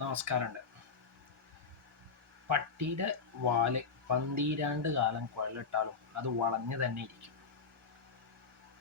നമസ്കാരമുണ്ട്. പട്ടിയുടെ വാൽ പന്തീരാണ്ട് കാലം കൊള്ളിട്ടാലും അത് വളഞ്ഞു തന്നെ ഇരിക്കും.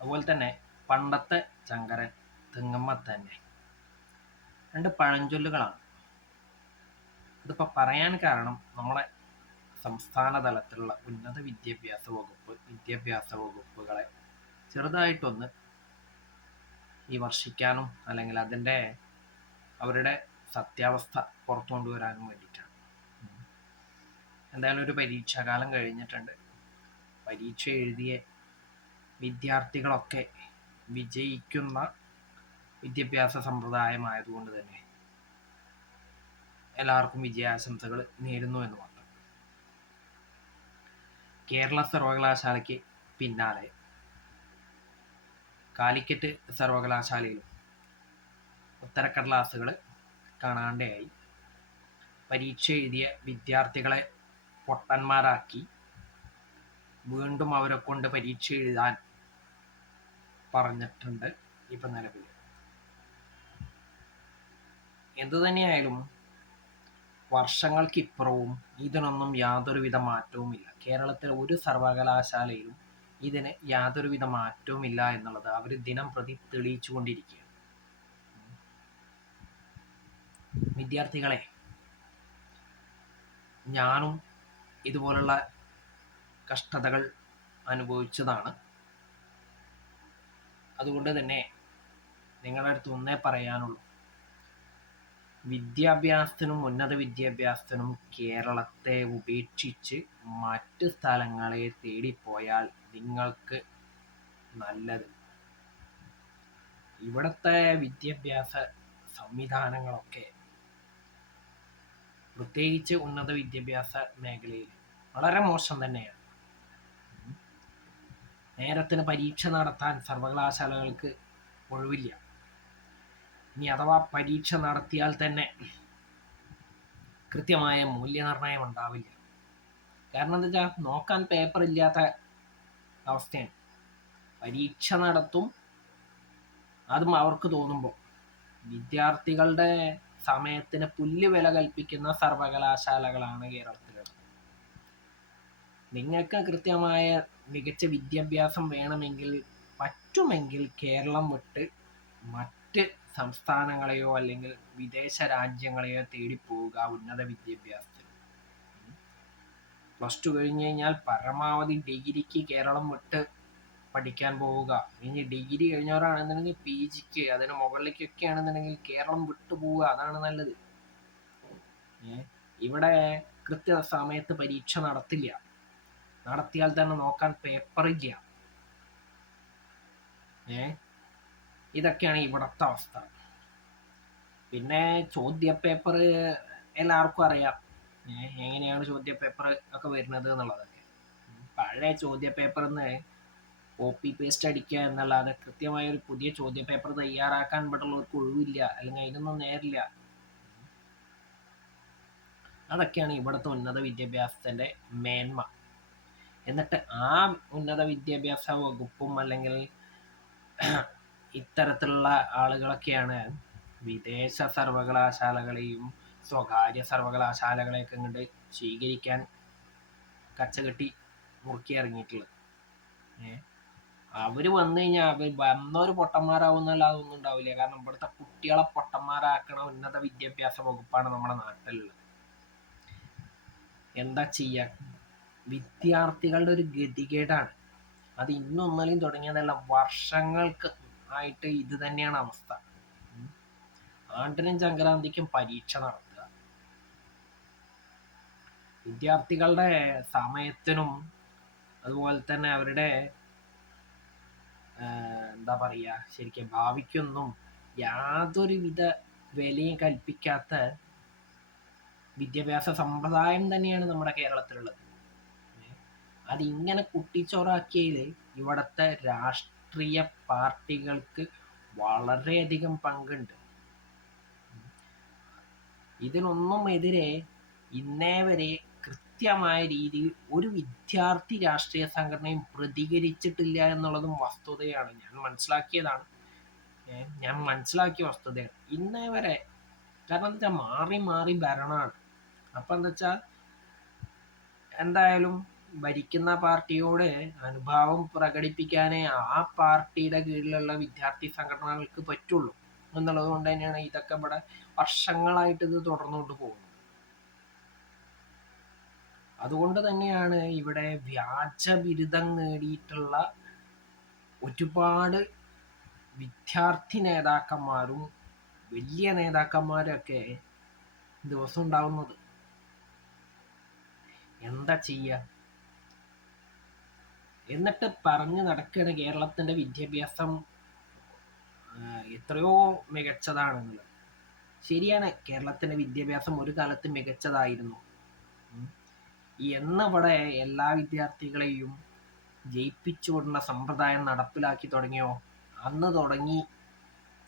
അതുപോലെ തന്നെ പണ്ടത്തെ ചങ്കരൻ തെങ്ങമ്മ തന്നെ. രണ്ട് പഴഞ്ചൊല്ലുകളാണ്. ഇതിപ്പോൾ പറയാൻ കാരണം നമ്മളെ സംസ്ഥാന തലത്തിലുള്ള ഉന്നത വിദ്യാഭ്യാസ വകുപ്പ് വിദ്യാഭ്യാസ വകുപ്പുകളെ ചെറുതായിട്ടൊന്ന് വിമർശിക്കാനും അല്ലെങ്കിൽ അതിന്റെ അവരുടെ സത്യാവസ്ഥ പുറത്തു കൊണ്ടുവരാനും വേണ്ടിയിട്ടാണ്. എന്തായാലും ഒരു പരീക്ഷാകാലം കഴിഞ്ഞിട്ടുണ്ട്. പരീക്ഷ എഴുതിയ വിദ്യാർത്ഥികളൊക്കെ വിജയിക്കുന്ന വിദ്യാഭ്യാസ സമ്പ്രദായമായതുകൊണ്ട് തന്നെ എല്ലാവർക്കും വിജയാശംസകൾ നേരുന്നു എന്ന് മാത്രം. കേരള സർവകലാശാലയ്ക്ക് പിന്നാലെ കാലിക്കറ്റ് സർവകലാശാലയിലും ഉത്തരക്കടലാസുകൾ കാണാണ്ടയായി പരീക്ഷ എഴുതിയ വിദ്യാർത്ഥികളെ പൊട്ടന്മാരാക്കി. വീണ്ടും അവരെ കൊണ്ട് പരീക്ഷ എഴുതാൻ പറഞ്ഞിട്ടുണ്ട് ഇപ്പം നിലവിൽ. എന്തുതന്നെയായാലും വർഷങ്ങൾക്കിപ്പുറവും ഇതിനൊന്നും യാതൊരുവിധ മാറ്റവുമില്ല. കേരളത്തിലെ ഒരു സർവകലാശാലയിലും ഇതിന് യാതൊരുവിധ മാറ്റവുമില്ല എന്നുള്ളത് അവർ ദിനം പ്രതി തെളിയിച്ചു വിദ്യാർത്ഥികളെ ഞാനും ഇതുപോലുള്ള കഷ്ടതകൾ അനുഭവിച്ചതാണ്. അതുകൊണ്ട് തന്നെ നിങ്ങളുടെ അടുത്ത് ഒന്നേ പറയാനുള്ളൂ. വിദ്യാഭ്യാസത്തിനും ഉന്നത വിദ്യാഭ്യാസത്തിനും കേരളത്തെ ഉപേക്ഷിച്ച് മറ്റ് സ്ഥലങ്ങളെ തേടിപ്പോയാൽ നിങ്ങൾക്ക് നല്ലത്. ഇവിടുത്തെ വിദ്യാഭ്യാസ സംവിധാനങ്ങളൊക്കെ പ്രത്യേകിച്ച് ഉന്നത വിദ്യാഭ്യാസ മേഖലയിൽ വളരെ മോശം തന്നെയാണ്. നേരത്തിന് പരീക്ഷ നടത്താൻ സർവകലാശാലകൾക്ക് ഒഴിവില്ല. ഇനി അഥവാ പരീക്ഷ നടത്തിയാൽ തന്നെ കൃത്യമായ മൂല്യനിർണയം ഉണ്ടാവില്ല. കാരണം എന്താ വെച്ചാൽ നോക്കാൻ പേപ്പർ ഇല്ലാത്ത അവസ്ഥയാണ്. പരീക്ഷ നടത്തും അതും അവർക്ക് തോന്നുമ്പോൾ വിദ്യാർത്ഥികളുടെ സമയത്തിന് പുല്ല് വില കൽപ്പിക്കുന്ന സർവകലാശാലകളാണ് കേരളത്തിലുള്ളത്. നിങ്ങൾക്ക് കൃത്യമായ മികച്ച വിദ്യാഭ്യാസം വേണമെങ്കിൽ പറ്റുമെങ്കിൽ കേരളം വിട്ട് മറ്റ് സംസ്ഥാനങ്ങളെയോ അല്ലെങ്കിൽ വിദേശ രാജ്യങ്ങളെയോ തേടി പോവുക ഉന്നത വിദ്യാഭ്യാസത്തിൽ പ്ലസ് ടു കഴിഞ്ഞ് കഴിഞ്ഞാൽ പരമാവധി ഡിഗ്രിക്ക് കേരളം വിട്ട് പഠിക്കാൻ പോവുക. ഇനി ഡിഗ്രി കഴിഞ്ഞവരാണെന്നുണ്ടെങ്കിൽ പി ജിക്ക് അതിന് മുകളിലേക്കൊക്കെ ആണെന്നുണ്ടെങ്കിൽ കേരളം വിട്ടുപോവുക അതാണ് നല്ലത്. ഇവിടെ കൃത്യ സമയത്ത് പരീക്ഷ നടത്തില്ല. നടത്തിയാൽ തന്നെ നോക്കാൻ പേപ്പറില്ല ഏ? ഇതൊക്കെയാണ് ഇവിടത്തെ അവസ്ഥ. പിന്നെ ചോദ്യ പേപ്പർ എല്ലാവർക്കും അറിയാം. എങ്ങനെയാണ് ചോദ്യ പേപ്പർ ഒക്കെ വരുന്നത് എന്നുള്ളതൊക്കെ. പഴയ ചോദ്യ പേപ്പറിന്ന് കോപ്പി പേസ്റ്റ് അടിക്കുക എന്നല്ലാതെ കൃത്യമായ ഒരു പുതിയ ചോദ്യ പേപ്പർ തയ്യാറാക്കാൻ ഇവിടെയുള്ളവർക്ക് ഒഴിവില്ല. അല്ലെങ്കിൽ അതിനൊന്നും നേരില്ല. അതൊക്കെയാണ് ഇവിടുത്തെ ഉന്നത വിദ്യാഭ്യാസത്തിന്റെ മേന്മ. എന്നിട്ട് ആ ഉന്നത വിദ്യാഭ്യാസ വകുപ്പും അല്ലെങ്കിൽ ഇത്തരത്തിലുള്ള ആളുകളൊക്കെയാണ് വിദേശ സർവകലാശാലകളെയും സ്വകാര്യ സർവകലാശാലകളെയൊക്കെ ഇങ്ങോട്ട് സ്വീകരിക്കാൻ കച്ചകെട്ടി മുറുക്കി ഇറങ്ങിയിട്ടുള്ളത്. ഏഹ് അവർ വന്നു കഴിഞ്ഞാൽ അവർ വന്നവർ പൊട്ടന്മാരാവുന്നല്ലാതെ ഒന്നും ഉണ്ടാവില്ല. കാരണം ഇവിടുത്തെ കുട്ടികളെ പൊട്ടന്മാരാക്കണ ഉന്നത വിദ്യാഭ്യാസ വകുപ്പാണ് നമ്മുടെ നാട്ടിലുള്ളത്. എന്താ ചെയ്യുക വിദ്യാർത്ഥികളുടെ ഒരു ഗതികേടാണ്. അത് ഇന്നൊന്നലെയും തുടങ്ങിയതല്ല വർഷങ്ങൾക്ക് ആയിട്ട് ഇത് തന്നെയാണ് അവസ്ഥ. ആണ്ടിനും സംക്രാന്തിക്കും പരീക്ഷ നടത്തുക. വിദ്യാർത്ഥികളുടെ സമയത്തിനും അതുപോലെ തന്നെ അവരുടെ എന്താ പറയുക ശരിക്കും ഭാവിക്കൊന്നും യാതൊരുവിധ വിലയും കൽപ്പിക്കാത്ത വിദ്യാഭ്യാസ സമ്പ്രദായം തന്നെയാണ് നമ്മുടെ കേരളത്തിലുള്ളത്. അതിങ്ങനെ കുട്ടിച്ചോറാക്കിയതിൽ ഇവിടുത്തെ രാഷ്ട്രീയ പാർട്ടികൾക്ക് വളരെയധികം പങ്കുണ്ട്. ഇതിനൊന്നും എതിരെ ഇന്നേ വരെ കൃത്യമായ രീതിയിൽ ഒരു വിദ്യാർത്ഥി രാഷ്ട്രീയ സംഘടനയും പ്രതികരിച്ചിട്ടില്ല എന്നുള്ളതും വസ്തുതയാണ്. ഞാൻ മനസ്സിലാക്കിയതാണ്. ഞാൻ മനസ്സിലാക്കിയ വസ്തുതയാണ്. ഇന്നേ വരെ കാരണം എന്താ മാറി മാറി ഭരണമാണ്. അപ്പം എന്താ വെച്ചാൽ എന്തായാലും ഭരിക്കുന്ന പാർട്ടിയോട് അനുഭാവം പ്രകടിപ്പിക്കാനേ ആ പാർട്ടിയുടെ കീഴിലുള്ള വിദ്യാർത്ഥി സംഘടനകൾക്ക് പറ്റുള്ളൂ. എന്നുള്ളത് കൊണ്ട് തന്നെയാണ് ഇതൊക്കെ ഇവിടെ വർഷങ്ങളായിട്ട് ഇത് തുടർന്നുകൊണ്ട് പോകുന്നത്. അതുകൊണ്ട് തന്നെയാണ് ഇവിടെ വ്യാജ ബിരുദം നേടിയിട്ടുള്ള ഒരുപാട് വിദ്യാർത്ഥി നേതാക്കന്മാരും വലിയ നേതാക്കന്മാരൊക്കെ ദിവസം ഉണ്ടാവുന്നത്. എന്താ ചെയ്യ? എന്നിട്ട് പറഞ്ഞു നടക്കുകയാണ് കേരളത്തിന്റെ വിദ്യാഭ്യാസം എത്രയോ മികച്ചതാണെന്നുള്ളത് ശരിയാണ് കേരളത്തിന്റെ വിദ്യാഭ്യാസം ഒരു കാലത്ത് മികച്ചതായിരുന്നു. എന്നിവിടെ എല്ലാ വിദ്യാർത്ഥികളെയും ജയിപ്പിച്ചുകൊണ്ടുള്ള സമ്പ്രദായം നടപ്പിലാക്കി തുടങ്ങിയോ? അന്ന് തുടങ്ങി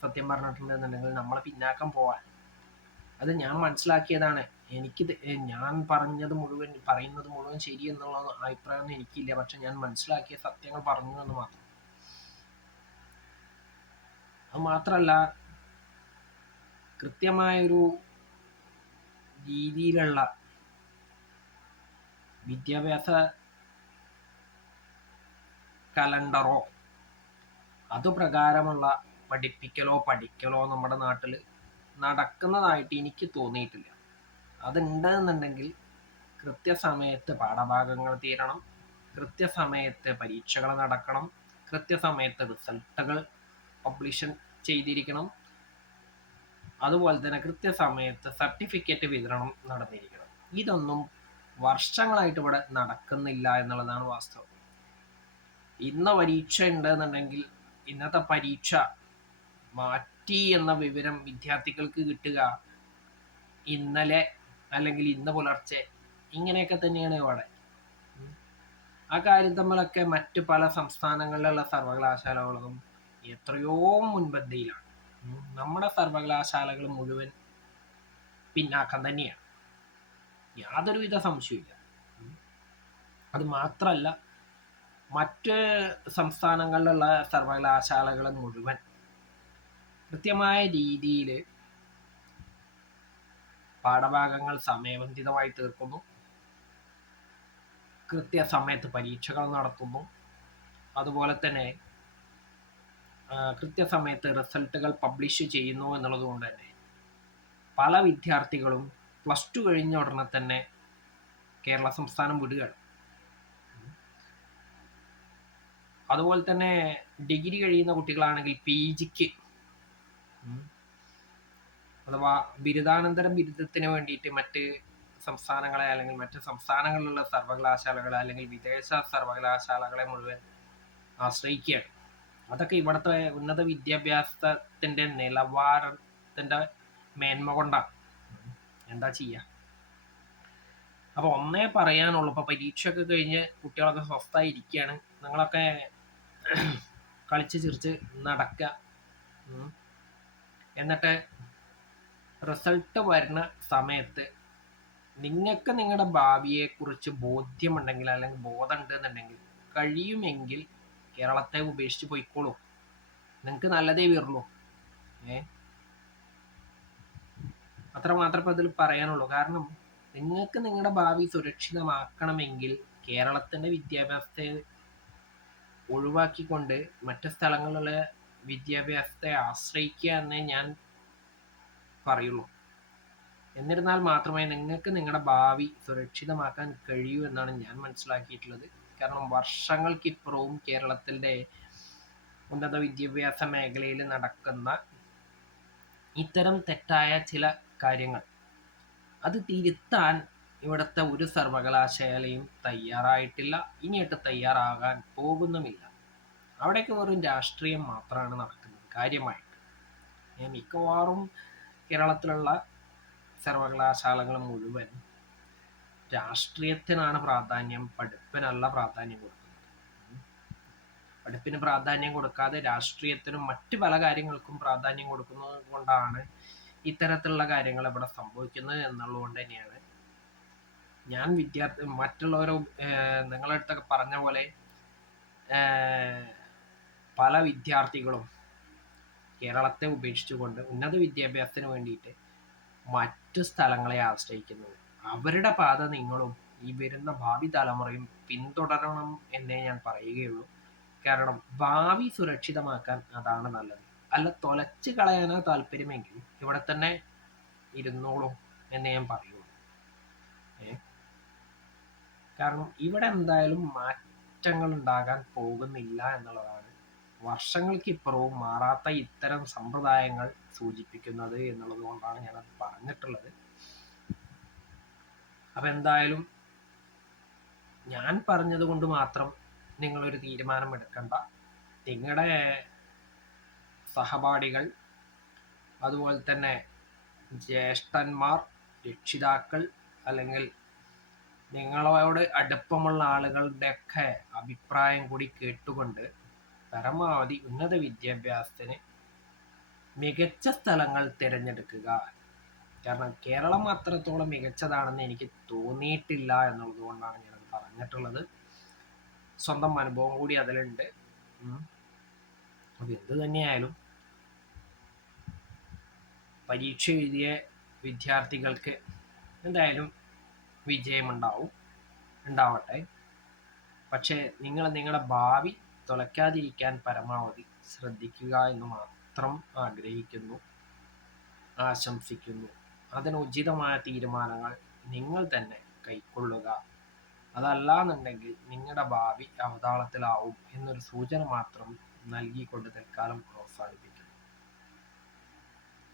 സത്യം പറഞ്ഞിട്ടുണ്ടെന്നുണ്ടെങ്കിൽ നമ്മളെ പിന്നാക്കം പോവാൻ. അത് ഞാൻ മനസ്സിലാക്കിയതാണ്. എനിക്ക് ഞാൻ പറഞ്ഞത് മുഴുവൻ പറയുന്നത് മുഴുവൻ ശരിയെന്നുള്ള അഭിപ്രായമൊന്നും എനിക്കില്ല. പക്ഷെ ഞാൻ മനസ്സിലാക്കിയ സത്യങ്ങൾ പറഞ്ഞു എന്ന് മാത്രം. അത് മാത്രല്ല കൃത്യമായൊരു രീതിയിലുള്ള വിദ്യാഭ്യാസ കലണ്ടറോ അതുപ്രകാരമുള്ള പഠിപ്പിക്കലോ പഠിക്കലോ നമ്മുടെ നാട്ടിൽ നടക്കുന്നതായിട്ട് എനിക്ക് തോന്നിയിട്ടില്ല. അതുണ്ടെന്നുണ്ടെങ്കിൽ കൃത്യസമയത്ത് പാഠഭാഗങ്ങൾ തീരണം കൃത്യസമയത്ത് പരീക്ഷകൾ നടക്കണം കൃത്യസമയത്ത് റിസൾട്ടുകൾ പബ്ലിഷൻ ചെയ്തിരിക്കണം. അതുപോലെ തന്നെ കൃത്യസമയത്ത് സർട്ടിഫിക്കറ്റ് വിതരണം നടന്നിരിക്കണം. ഇതൊന്നും വർഷങ്ങളായിട്ട് ഇവിടെ നടക്കുന്നില്ല എന്നുള്ളതാണ് വാസ്തവം. ഇന്ന് പരീക്ഷ ഉണ്ട് എന്നുണ്ടെങ്കിൽ ഇന്നത്തെ പരീക്ഷ മാറ്റി എന്ന വിവരം വിദ്യാർത്ഥികൾക്ക് കിട്ടുക ഇന്നലെ അല്ലെങ്കിൽ ഇന്ന് പുലർച്ചെ ഇങ്ങനെയൊക്കെ തന്നെയാണ് ഇവിടെ. ആ കാര്യം തമ്മിലൊക്കെ മറ്റു പല സംസ്ഥാനങ്ങളിലുള്ള സർവകലാശാലകളും എത്രയോ മുൻപന്തിയിലാണ്. നമ്മുടെ സർവകലാശാലകൾ മുഴുവൻ പിന്നാക്കം തന്നെയാണ്. യാതൊരുവിധ സംശയമില്ല അത് മാത്രമല്ല മറ്റ് സംസ്ഥാനങ്ങളിലുള്ള സർവകലാശാലകൾ മുഴുവൻ കൃത്യമായ രീതിയിൽ പാഠഭാഗങ്ങൾ സമയബന്ധിതമായി തീർക്കുന്നു. കൃത്യസമയത്ത് പരീക്ഷകൾ നടത്തുന്നു. അതുപോലെ തന്നെ കൃത്യസമയത്ത് റിസൾട്ടുകൾ പബ്ലിഷ് ചെയ്യുന്നു എന്നുള്ളത് കൊണ്ട് തന്നെ പല വിദ്യാർത്ഥികളും പ്ലസ് ടു കഴിഞ്ഞ ഉടനെ തന്നെ കേരള സംസ്ഥാനം വിടുകയാണ്. അതുപോലെ തന്നെ ഡിഗ്രി കഴിയുന്ന കുട്ടികളാണെങ്കിൽ പി ജിക്ക് അഥവാ ബിരുദാനന്തര ബിരുദത്തിന് വേണ്ടിയിട്ട് മറ്റ് സംസ്ഥാനങ്ങളെ അല്ലെങ്കിൽ മറ്റ് സംസ്ഥാനങ്ങളിലുള്ള സർവകലാശാലകളെ അല്ലെങ്കിൽ വിദേശ സർവകലാശാലകളെ മുഴുവൻ ആശ്രയിക്കുകയാണ്. അതൊക്കെ ഇവിടുത്തെ ഉന്നത വിദ്യാഭ്യാസത്തിന്റെ നിലവാരത്തിന്റെ മേന്മ കൊണ്ടാണ്. എന്താ ചെയ്യുക അപ്പോൾ ഒന്നേ പറയാനുള്ളൂ. ഇപ്പൊ പരീക്ഷയൊക്കെ കഴിഞ്ഞ് കുട്ടികളൊക്കെ സ്വസ്ഥമായി ഇരിക്കുകയാണ് നിങ്ങളൊക്കെ കളിച്ച് ചിരിച്ച് നടക്കുക എന്നിട്ട് റിസൾട്ട് വരുന്ന സമയത്ത് നിങ്ങൾക്ക് നിങ്ങളുടെ ഭാവിയെക്കുറിച്ച് ബോധ്യമുണ്ടെങ്കിൽ അല്ലെങ്കിൽ ബോധമുണ്ട് എന്നുണ്ടെങ്കിൽ കഴിയുമെങ്കിൽ കേരളത്തെ ഉപേക്ഷിച്ച് പോയിക്കോളൂ. നിങ്ങൾക്ക് നല്ലതേ വരുള്ളൂ. ഏ? അത്ര മാത്രമേ അതിൽ പറയാനുള്ളൂ. കാരണം നിങ്ങൾക്ക് നിങ്ങളുടെ ഭാവി സുരക്ഷിതമാക്കണമെങ്കിൽ കേരളത്തിന്റെ വിദ്യാഭ്യാസത്തെ ഒഴിവാക്കിക്കൊണ്ട് മറ്റു സ്ഥലങ്ങളിലെ വിദ്യാഭ്യാസത്തെ ആശ്രയിക്കുക എന്നേ ഞാൻ പറയുള്ളൂ. എന്നിരുന്നാൽ മാത്രമേ നിങ്ങൾക്ക് നിങ്ങളുടെ ഭാവി സുരക്ഷിതമാക്കാൻ കഴിയൂ എന്നാണ് ഞാൻ മനസ്സിലാക്കിയിട്ടുള്ളത്. കാരണം വർഷങ്ങൾക്കിപ്പുറവും കേരളത്തിന്റെ ഉന്നത വിദ്യാഭ്യാസ മേഖലയിൽ നടക്കുന്ന ഇത്തരം തെറ്റായ ചില കാര്യങ്ങൾ. അത് തിരുത്താൻ ഇവിടുത്തെ ഒരു സർവകലാശാലയും തയ്യാറായിട്ടില്ല. ഇനിയിട്ട് തയ്യാറാകാൻ പോകുന്നുമില്ല. അവിടെയൊക്കെ വെറും രാഷ്ട്രീയം മാത്രമാണ് നടക്കുന്നത് കാര്യമായിട്ട്. ഞാൻ മിക്കവാറും കേരളത്തിലുള്ള സർവകലാശാലകൾ മുഴുവൻ രാഷ്ട്രീയത്തിനാണ് പ്രാധാന്യം പഠിപ്പിനല്ല പ്രാധാന്യം കൊടുക്കുന്നത്. പഠിപ്പിന് പ്രാധാന്യം കൊടുക്കാതെ രാഷ്ട്രീയത്തിനും മറ്റു പല കാര്യങ്ങൾക്കും പ്രാധാന്യം കൊടുക്കുന്നത് കൊണ്ടാണ് ഇത്തരത്തിലുള്ള കാര്യങ്ങൾ ഇവിടെ സംഭവിക്കുന്നത് എന്നുള്ളതുകൊണ്ട് തന്നെയാണ്. ഞാൻ വിദ്യാർത്ഥി മറ്റുള്ളവരെ നിങ്ങളുടെ അടുത്തൊക്കെ പറഞ്ഞ പോലെ പല വിദ്യാർത്ഥികളും കേരളത്തെ ഉപേക്ഷിച്ചുകൊണ്ട് ഉന്നത വിദ്യാഭ്യാസത്തിന് വേണ്ടിയിട്ട് മറ്റു സ്ഥലങ്ങളെ ആശ്രയിക്കുന്നത്. അവരുടെ പാത നിങ്ങളും ഈ വരുന്ന ഭാവി തലമുറയും പിന്തുടരണം എന്നേ ഞാൻ പറയുകയുള്ളൂ. കാരണം ഭാവി സുരക്ഷിതമാക്കാൻ അതാണ് നല്ലത്. അല്ല തൊലച്ച് കളയാനാ താല്പര്യമെങ്കിൽ ഇവിടെ തന്നെ ഇരുന്നോളും എന്ന് ഞാൻ പറയുള്ളൂ. കാരണം ഇവിടെ എന്തായാലും മാറ്റങ്ങൾ ഉണ്ടാകാൻ പോകുന്നില്ല എന്നുള്ളതാണ് വർഷങ്ങൾക്ക് ഇപ്പുറവും മാറാത്ത ഇത്തരം സമ്പ്രദായങ്ങൾ സൂചിപ്പിക്കുന്നത് എന്നുള്ളത് കൊണ്ടാണ് ഞാനത് പറഞ്ഞിട്ടുള്ളത്. അപ്പൊ എന്തായാലും ഞാൻ പറഞ്ഞത് കൊണ്ട് മാത്രം നിങ്ങളൊരു തീരുമാനം എടുക്കണ്ട. നിങ്ങളുടെ സഹപാഠികൾ അതുപോലെ തന്നെ ജ്യേഷ്ഠന്മാർ രക്ഷിതാക്കൾ അല്ലെങ്കിൽ നിങ്ങളോട് അടുപ്പമുള്ള ആളുകളുടെയൊക്കെ അഭിപ്രായം കൂടി കേട്ടുകൊണ്ട് പരമാവധി ഉന്നത വിദ്യാഭ്യാസത്തിന് മികച്ച സ്ഥലങ്ങൾ തിരഞ്ഞെടുക്കുക. കാരണം കേരളം അത്രത്തോളം മികച്ചതാണെന്ന് എനിക്ക് തോന്നിയിട്ടില്ല എന്നുള്ളത് കൊണ്ടാണ് ഞാനത് പറഞ്ഞിട്ടുള്ളത്. സ്വന്തം അനുഭവം കൂടി അതിലുണ്ട്. ഉം. അപ്പൊ എന്ത് തന്നെയായാലും പരീക്ഷ എഴുതിയ വിദ്യാർത്ഥികൾക്ക് എന്തായാലും വിജയമുണ്ടാവും ഉണ്ടാവട്ടെ പക്ഷേ നിങ്ങൾ നിങ്ങളുടെ ഭാവി തുളയ്ക്കാതിരിക്കാൻ പരമാവധി ശ്രദ്ധിക്കുക എന്ന് മാത്രം ആഗ്രഹിക്കുന്നു ആശംസിക്കുന്നു അതിന് ഉചിതമായ തീരുമാനങ്ങൾ നിങ്ങൾ തന്നെ കൈക്കൊള്ളുക അതല്ല എന്നുണ്ടെങ്കിൽ നിങ്ങളുടെ ഭാവി അവതാളത്തിലാവും എന്നൊരു സൂചന മാത്രം നൽകിക്കൊണ്ട് തൽക്കാലം അവസാനിപ്പിക്കും